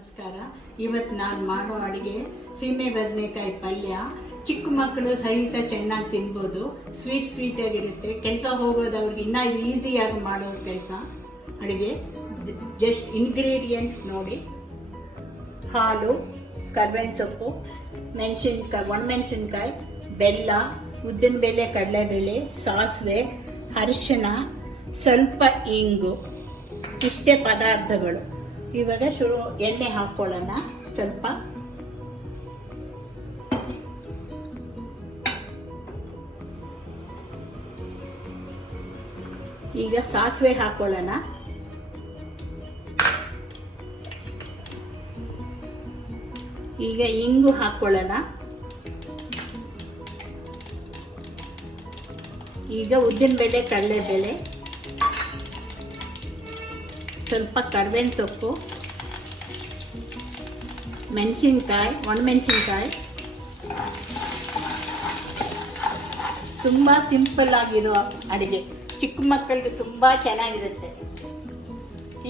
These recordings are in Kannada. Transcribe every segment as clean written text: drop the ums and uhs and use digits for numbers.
ನಮಸ್ಕಾರ. ಇವತ್ತು ನಾನು ಮಾಡೋ ಅಡುಗೆ ಸೀಮೆ ಬದನೆಕಾಯಿ ಪಲ್ಯ. ಚಿಕ್ಕ ಮಕ್ಕಳು ಸಹಿತ ಚೆನ್ನಾಗಿ ತಿನ್ಬೋದು. ಸ್ವೀಟ್ ಆಗಿರುತ್ತೆ. ಕೆಲಸ ಹೋಗೋದವ್ರಿಗೆ ಇನ್ನೂ ಈಸಿಯಾಗಿ ಮಾಡೋ ಕೆಲಸ ಅಡುಗೆ. ಜಸ್ಟ್ ಇಂಗ್ರೀಡಿಯೆಂಟ್ಸ್ ನೋಡಿ: ಹಾಲು, ಕರ್ಬೇವಿನ ಸೊಪ್ಪು, ಒಣಮೆಣಸಿನ್ಕಾಯಿ, ಬೆಲ್ಲ, ಉದ್ದಿನಬೇಳೆ, ಕಡಲೆಬೇಳೆ, ಸಾಸಿವೆ, ಅರಿಶಿನ, ಸ್ವಲ್ಪ ಇಂಗು. ಇಷ್ಟೇ ಪದಾರ್ಥಗಳು. ಇವಾಗ ಎಣ್ಣೆ ಹಾಕ್ಕೊಳ್ಳೋಣ. ಸ್ವಲ್ಪ ಈಗ ಸಾಸಿವೆ ಹಾಕ್ಕೊಳ್ಳೋಣ. ಈಗ ಇಂಗು ಹಾಕ್ಕೊಳ್ಳೋಣ. ಈಗ ಉದ್ದಿನಬೇಳೆ, ಕಡಲೆಬೇಳೆ, ಸ್ವಲ್ಪ ಕರ್ಬೇವಿನ ಸೊಪ್ಪು, ಮೆಣಸಿನ್ಕಾಯಿ, ಒಣಮೆಣಸಿನ್ಕಾಯಿ. ತುಂಬ ಸಿಂಪಲ್ ಆಗಿರೋ ಅಡುಗೆ, ಚಿಕ್ಕ ಮಕ್ಕಳಿಗೆ ತುಂಬ ಚೆನ್ನಾಗಿರುತ್ತೆ.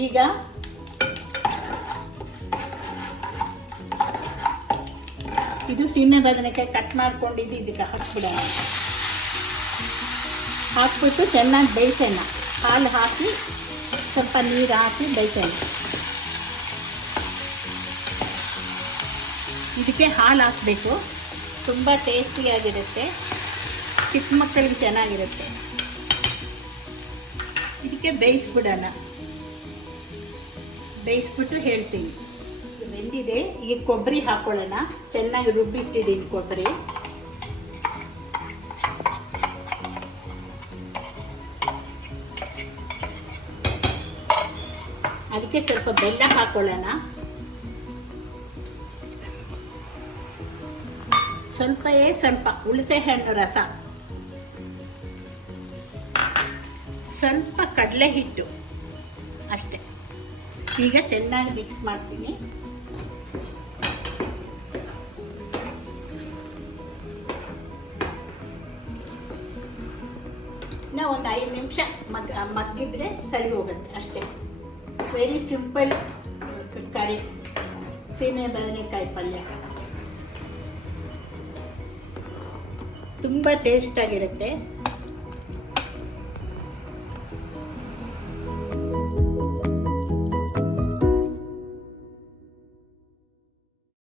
ಈಗ ಇದು ಸೀಮೆ ಬದನೆಕಾಯಿ ಕಟ್ ಮಾಡ್ಕೊಂಡಿದ್ದು ಇದಕ್ಕೆ ಹಾಕ್ಬಿಡೋಣ. ಹಾಕ್ಬಿಟ್ಟು ಚೆನ್ನಾಗಿ ಬೇಯಿಸೋಣ. ಹಾಲು ಹಾಕಿ ಸ್ವಲ್ಪ ನೀರು ಹಾಕಿ ಬೇಯಿಸೋಣ. ಇದಕ್ಕೆ ಹಾಲು ಹಾಕಬೇಕು. ತುಂಬ ಟೇಸ್ಟಿಯಾಗಿರುತ್ತೆ. ಚಿಕ್ಕ ಮಕ್ಕಳಿಗೆ ಚೆನ್ನಾಗಿರುತ್ತೆ. ಇದಕ್ಕೆ ಬೇಯಿಸ್ಬಿಡೋಣ. ಬೇಯಿಸ್ಬಿಟ್ಟು ಹೇಳ್ತೀನಿ. ಬೆಂದಿದೆ. ಈಗ ಕೊಬ್ಬರಿ ಹಾಕ್ಕೊಳ್ಳೋಣ. ಚೆನ್ನಾಗಿ ರುಬ್ಬಿಟ್ಟಿದ್ದೀನಿ ಕೊಬ್ಬರಿ. ಅದಕ್ಕೆ ಸ್ವಲ್ಪ ಬೆಲ್ಲ ಹಾಕ್ಕೊಳ್ಳೋಣ. ಸ್ವಲ್ಪ ಹುಣಸೆ ಹಣ್ಣು ರಸ, ಸ್ವಲ್ಪ ಕಡಲೆ ಹಿಟ್ಟು, ಅಷ್ಟೇ. ಈಗ ಚೆನ್ನಾಗಿ ಮಿಕ್ಸ್ ಮಾಡ್ತೀನಿ. ಇನ್ನು ಒಂದು 5 ನಿಮಿಷ ಮಗ್ಗಿದ್ರೆ ಸರಿ ಹೋಗುತ್ತೆ ಅಷ್ಟೇ. ವೆರಿ ಸಿಂಪಲ್ ಕರಿ ಸೀಮೆ ಬದನೆಕಾಯಿ ಪಲ್ಯ. ತುಂಬ ಟೇಸ್ಟಾಗಿರುತ್ತೆ.